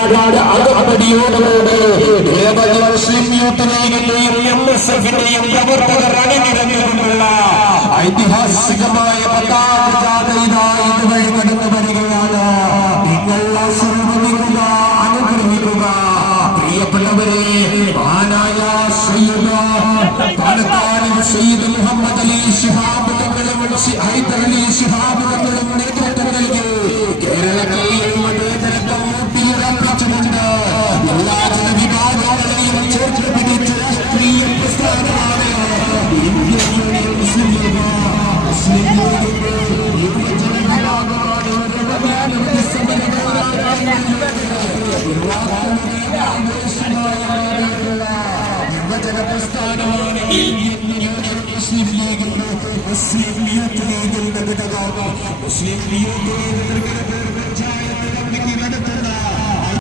അകമ്പടിയോടുകൂടി മുസ്ലിം youth ലീഗിന്റെയും MSF-ന്റെയും പ്രവർത്തകർ അണിനിരന്നുകൊണ്ടുള്ള ഐതിഹാസികമായ പതാക ജാഥ ഇതുവഴി കടന്നു വരികയാണ്. നിങ്ങൾ ആശീർവദിക്കുക, അനുഗ്രഹിക്കുക. പ്രിയപ്പെട്ടവരെ, ആനായ സയ്യിദ് മുഹമ്മദ് അലി ശിഹാബ് തങ്ങളും ഹൈദർ അലി ശിഹാബ് തങ്ങളും നേതൃത്വം നൽകി കേരളത്തിൽ മതേതരത്വം ഊട്ടിയുറപ്പിച്ചുകൊണ്ട് എല്ലാ ജനവിഭാഗങ്ങളെയും ചേർത്ത് പിടിച്ച് രാഷ്ട്രീയ പ്രസ്ഥാനമാണ് ഇന്ത്യൻ യൂണിയൻ മുസ്ലിം ലീഗ്. മുസ്ലിം ലീഗിന്റെ യുവജനവിഭാഗമാണ് യുവജന പ്രസ്ഥാനമാണ് ഇന്ത്യൻ യൂണിയൻ മുസ്ലിം ലീഗിന്റെ മുസ്ലിം യൂത്ത് ലീഗിന്റെ ഘടകം. മുസ്ലിം യൂത്ത് ലീഗ്